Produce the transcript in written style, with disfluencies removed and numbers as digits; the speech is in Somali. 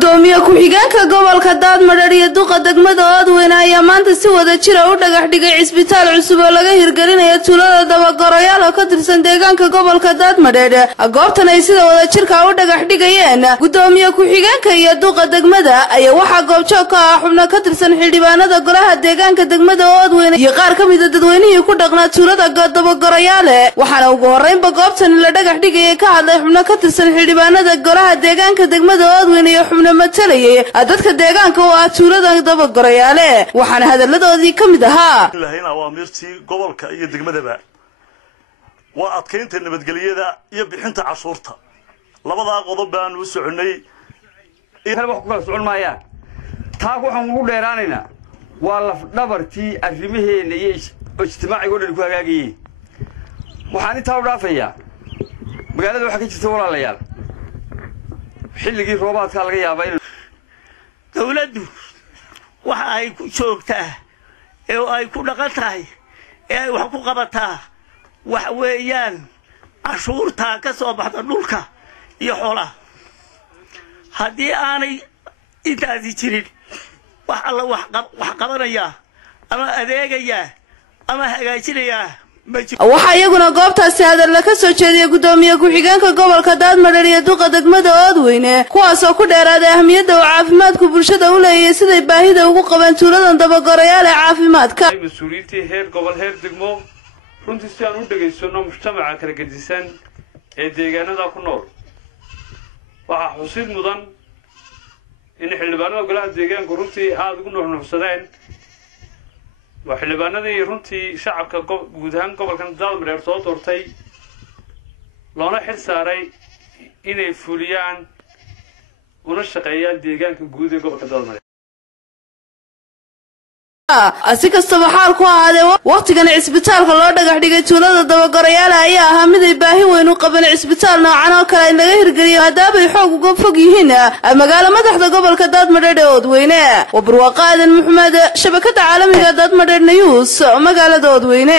gudoomiye ku-xigeenka gobolka Daadmadheer iyo duqa degmada Oodweyne ayaa maanta si wada jir ah u dhagax dhigay isbitaal cusub oo laga hirgelinayo tuulada Dabagoroyaal oo ka tirsan deegaanka gobolka Daadmadheer. Goobtan ay sida wada jirka u dhagax dhigayeen gudoomiye ku-xigeenka iyo duqa degmada ayaa waxa goobjoog ka ah xubno ka tirsan xildhibaanada golaha deegaanka degmada Oodweyne iyo qaar ka mid ah dadweynihii ku dhaqnaa tuulada Dabagoroyaal. waxaana ugu horeynba goobtan la dhagax dhigay ka hadlay xubno ka tirsan xildhibaanada golaha deegaanka degmada Oodweyne iyo xubno matalayay dadka deegaanka oo ah tuulada Dabagoroyaal. waxaana hadaladoodii ka mid ahaa ilaahay waa mirtii gobolka iyo degmadaba waa adkeynta nabadgelyada iyo bixinta cashuurta labada qodob baan u soconay in wax ku kala socon maayaan taa waxaan ugu dheeraanaynaa waa laf dhabartii arrimaheena iyo ijtimaaciga oo dhan ku hagaagayay waxaan intaa u dhaafayaa magaalada waxa ka jirta walaalayaal xilligii roobaadka laga yaabay in dawladdu waxa ay ku joogtaa ee ay ku dhaqan tahay ee ay wax ku qabataa wax weeyaan cashuurta ka soo baxda dhulka iyo xoolaha haddii aanay intaasi jirin wax alla wax qabanaya ama adeegaya ama hagaajinaya waxa iyaguna goobtaasi hadal ka soo jeediyay gudoomiye ku-xigeenka gobolka Daadmadheer iyo duqa degmada Oodweyne kuwaas oo ku dheeraaday ahmiyadda uu caafimaadku bulshada u leeyahay sida baahida ugu qaban tuulada Dabagoroyaal ee caafimaadka mas'uuliyiinta heer gobol heer degmo runtii si aan u dhageysano mujtamaca kala gedisan ee deegaanada ku nool waxa xusid mudan in xildhibaanada golaha deegaanka runtii aad ugu nuuxnuuxsadeen وحلبانadii runtii shacabka guud ahaan gobolka Daadmadheer soo doortay loona xil saaray inay fuliyaan una shaqeeyaan deegaanka guud ee gobolka Daadmadheer asikastaba xaalku ahaadee waqtigan isbitaalka loo dhagax dhigay tuulada Dabagoroyaal ayaa ahaa mid ay baahi weyn u qaban isbitaal noocan oo kale in laga hirgeliyo maadaama ay xoog uga fog yihiin magaalo madaxda gobolka Daadmadheer ee Oodweyne. وبرواقادن محمد شبكة عالمية Daadmadheer News magaalada Oodweyne.